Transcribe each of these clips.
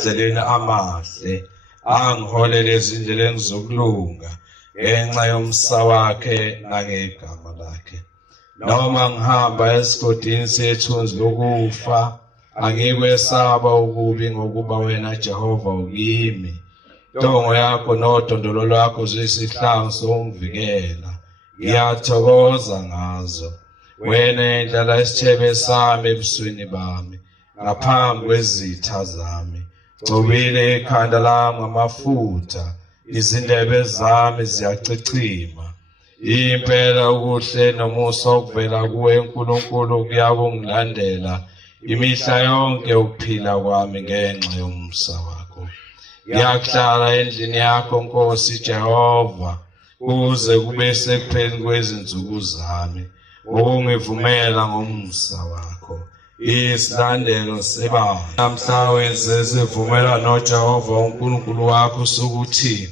zeleni amahle angiholele ezindleleni zokulunga ngenxa yomsa wakhe nangegama lakhe. Noma ngihamba esigodini sethunzi lokufa, angikwesaba ukubi ngokuba wena Jehova ukimi. Intongo yakho nodondolo lwakho ziyisihlangu songivikela. Ngiyathokoza ngazo. Wena endlala isithebe sami ebusweni bami, ngaphambi kwezitha zami. Gcobile ikhanda lami ngamafutha, izindebe zami ziyacicima. Impela ukuhle nomusa okuvela kuwe uNkulunkulu kuyakungilandela imihla yonke ukuphila kwami ngenxa yomsa wakho. Ngiyakuhlala endlini yakho Nkosi Jehova, kuze kube sekupheleni kwezinsuku zami, ngokungivumela ngomsa wakho. Isilandelo sebandla. Namhla wenze isivumelwano noJehova uNkulunkulu wakho sokuthi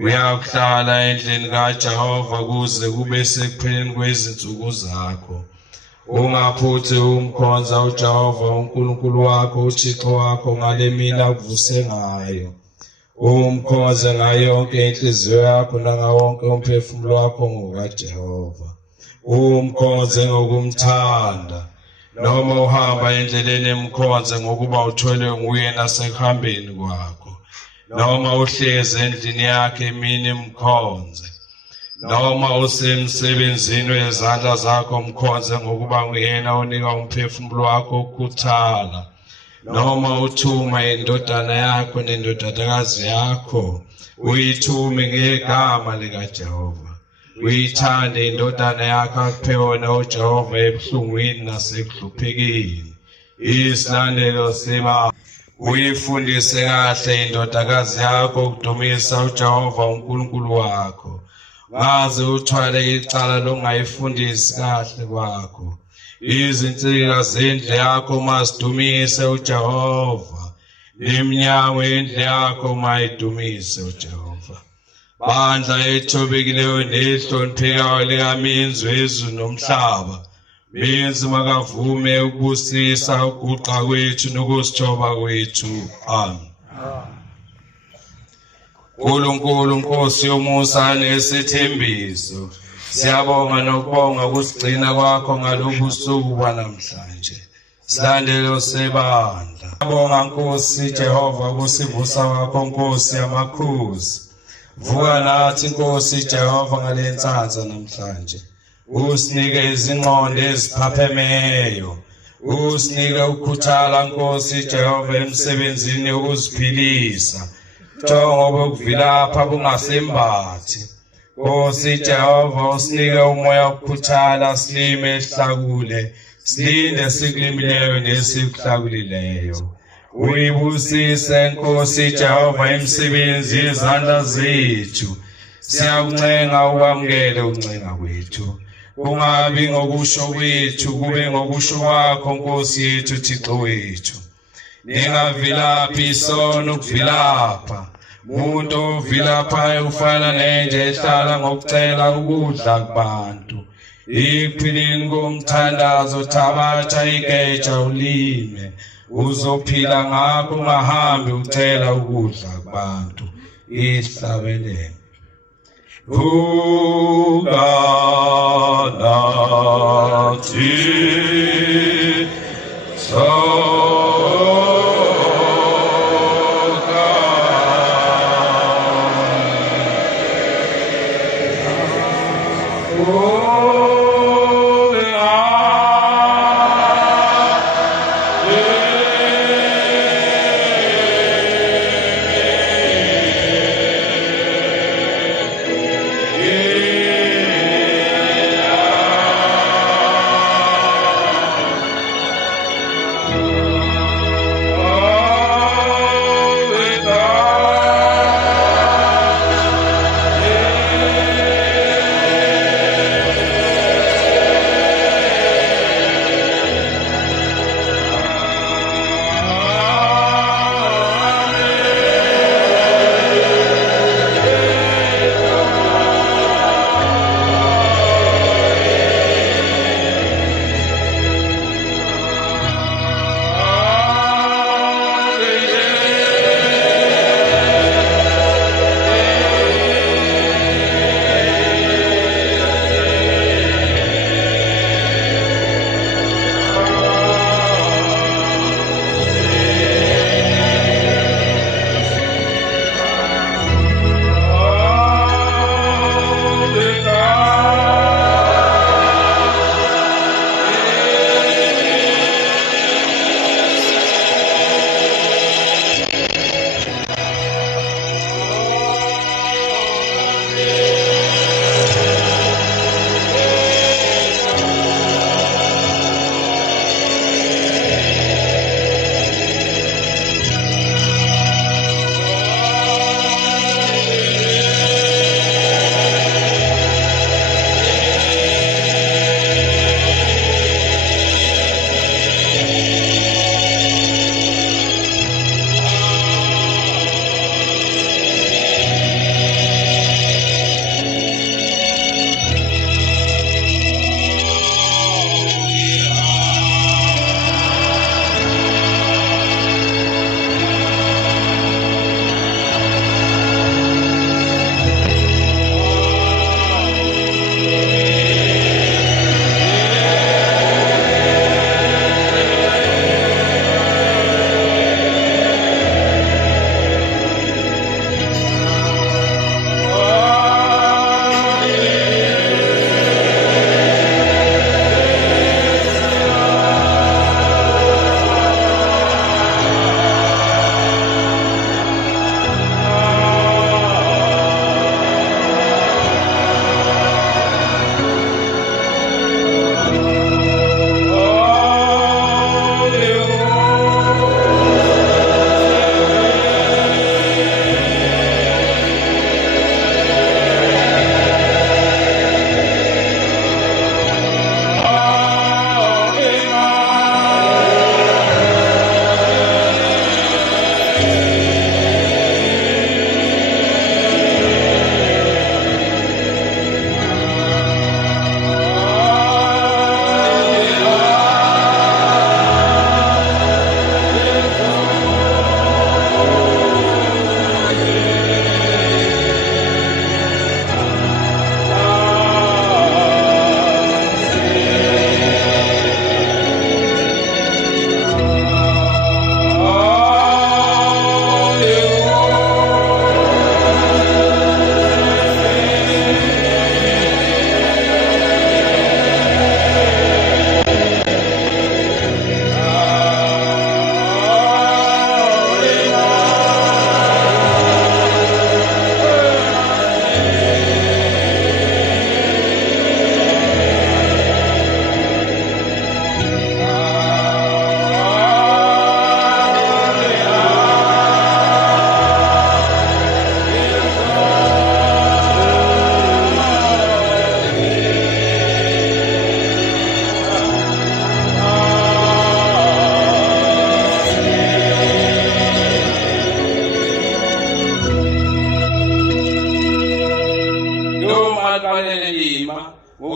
uyakuhlala endlini kaJehova kuze kube sekupheleni kwezinsuku zakho. Ungaphuthi umkhonza uJehova uNkulunkulu wakho, uThixo wakho, ngale mina akuvuse ngayo. Umkhonze ngayo yonke inhliziyo yakho nangawonke umphefumulo wakho ngokaJehova. Umkhonze ngokumthanda. Noma uhamba endleleni emkhonze ngokuba uthwele nguye nasekuhambeni kwakho. Noma uhlezi endlini yakhe emini imkhonze. Noma usemsebenzini wezandla zakho mkhonze ngokuba nguyena onika umphefumulo wakho ukukhuthala. Noma uthuma indodana yakho nendodakazi yakho, uyithume ngegama likaJehova. Uyithande indodana yakho akuphe wona uJehova ebuhlungwini nasekuhluphekeni. Isilandelo seba. Uyifundise kahle indodakazi yakho ukudumisa uJehova uNkulunkulu wakho. Ngaze uthwale icala longayifundisi kahle kwakho. Izinsika zendle yakho mazidumise uJehova. Iminyango yendle yakho mayidumise uJehova. Bandla ethobekileyo nehloniphekayo likaMenzi wezulu nomhlaba. Menzi makavume ukubusisa ukuguqa kwethu nokusithoba kwethu. Amen. Nkulunkulu Nkosi yomusa nesithembiso, siyabonga nokubonga ukusigcina kwakho ngalobu suku banamhlanje. Silandelo sebandla. Siyabonga Nkosi Jehova kusivusa kwakho Nkosi yamakhosi. Vuka nathi Nkosi Jehova ngalentsandza namhlanje. Usinike izingqondo eziphaphemayo. Usinike ukukhuthala Nkosi Jehova emsebenzini yokuziphilisa. Jongo bokuvilapha bungasembathi. Nkosi Jehova usinike umoya wokukhuthala silime esihlakule. Silinde sikulimileyo nesikuhlakulileyo. Uyibusise Nkosi Jehova imisebenzi yezandla zethu. Siyakuncenga ukwamukele ukuncenga kwethu. Kungabi ngokusho kwethu kube ngokusho kwakho Nkosi yethu Thixo wethu. Ningavilaphi isono ukuvilapha. Umuntu ovilaphayo ufana nenje ehlala ngokucela ukudla kubantu. Ekuphileni komthandazo thabatha igeja ulime. Uzophila ngakho ungahambi ucela ukudla kubantu. Isihlabelelo. Vuka nathi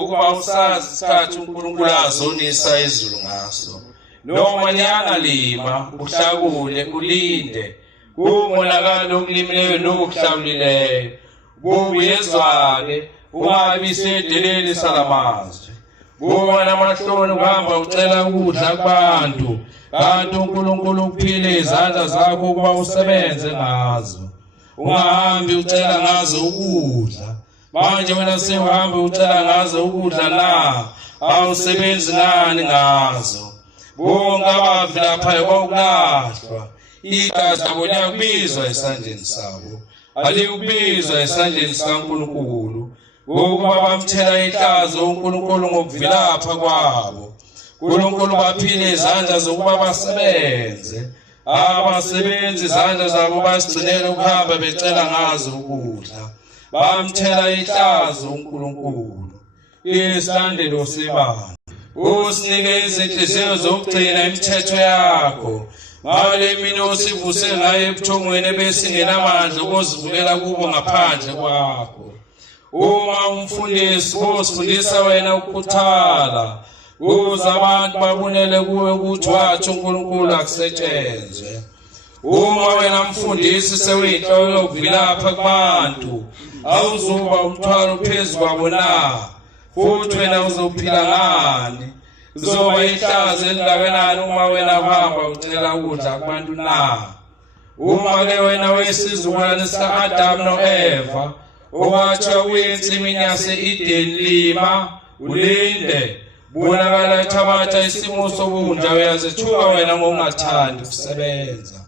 ukuba usazi isikhathi uNkulunkulu azonisa izulu ngaso. Noma niyangalima uhlakule ulinde kumonakalo okulimileyo nokuhlabulileyo. Buyezwa-ke ungabi sedeleli salamazwi. Buba namahloni ukuhamba ucela ukudla kubantu, kanti uNkulunkulu uphile izandla zakho ukuba usebenze ngazo. Ungahambi ucela ngazo ukudla. Manje wena sewuhambe ucela ngazo ukudla na, awusebenzi ngani ngazo. Bonke abafi lapha kwakulahlwa. Igazi labo liyakubizwa esandleni sabo, alikubizwa esandleni sikaNkulunkulu. Ngokuba bamthela ihlazo uNkulunkulu ngokuvilapha kwabo. uNkulunkulu baphile izandla zokuba basebenze. Abasebenzi izandla zabo basigcinele ukuhamba becela ngazo ukudla. Bamthela ihlazo uNkulunkulu. Isilandelo sebandla. Usinike izinhliziyo zokugcina imithetho yakho. Ngale mina osivuse ngayo ebuthongweni besingenamandla ukuzivulela kubo ngaphandle kwakho. Uma umfundisi usifundisa wena ukukhuthala, ukuze abantu babonele kuwe ukuthi wathi uNkulunkulu akusetshenzwe. Uma wena mfundisi sewuyinhloko yokuvilapha kubantu, awuzuba umthwalo phezu kwabo na, futhi wena uzophila ngani? Kuzoba ihlazo elingakanani uma wena uhamba ucela ukudla kubantu na? Uma-ke wena wesizukulwane sika-Adamu no-Eva owathiwa kuyinsimini yase-Edeni lima ulinde, bonakala ethabatha isimo sobundla uyazethuka wena ngokungathandi ukusebenza.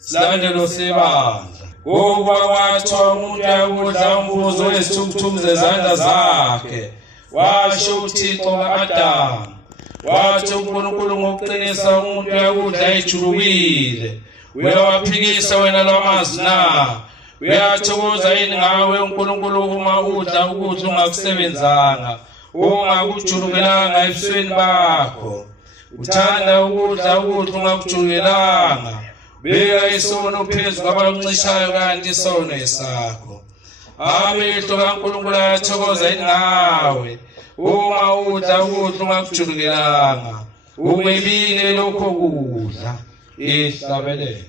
Isilandelo sebandla. Ukuba kwathiwa umuntu uyakudla umvuzo wezithukuthuku zezandla zakhe, washo uThixo ka-Adamu, wathi uNkulunkulu ngokuqinisa umuntu uyakudla ejulukile. Uyawaphikisa wena lwamazwi na? Uyathokoza yini ngawe uNkulunkulu uma udla ukudla ungakusebenzanga, ungakujulukelanga ebusweni bakho? Uthanda ukudla ukudla ungakujulukelanga. Beka isono phezu kwabancishayo kanti isono esakho. Amehlo kaNkulunkulu ayathokoza yini ngawe uma udla ukudla ungakujulukelanga? Ukwebile lokho kudla. Ihlabelele.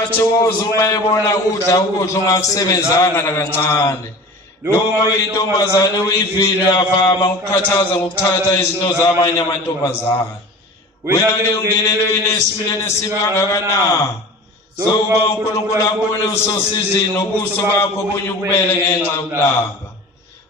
uyathokoza uma ebona udla ukudla ungakusebenzanga nakancane. Noma uyintombazane uyivile yavama ukukhathaza ngokuthatha izinto zamanye amantombazane. Wena-ke ungenelweni esifileni esibi kangakanani. Sokuba uNkulunkulu akubone usosizini nobuso bakho obunye ukubele ngenxa yokulamba.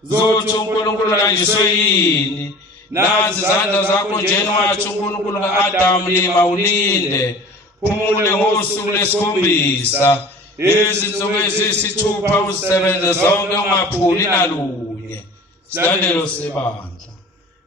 Zothi uNkulunkulu kanjiswe yini? Nazi izandla zakho njena wathi uNkulunkulu ka-Adamu lima ulinde. Phumule ngosuku lesikhombisa. Izinsuku eziyisithupha uzisebenze zonke ungaphuli nalunye. Silandelo sebandla.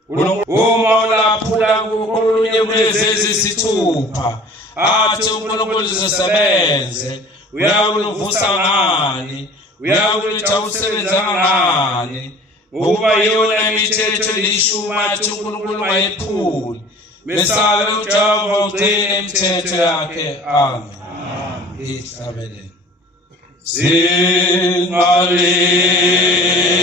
Uma ulaphula kolunye kulezi eziyisithupha, athi uNkulunkulu zisebenze, uyakuluvusa ngani? Uyakulitha usebenzanga ngani? Ngokuba yona imithetho elishumi athi uNkulunkulu ungayiphuli. Mesabe uJehova ugcine imithetho yakhe. Amen. Ihlabelele. Sing hallelujah.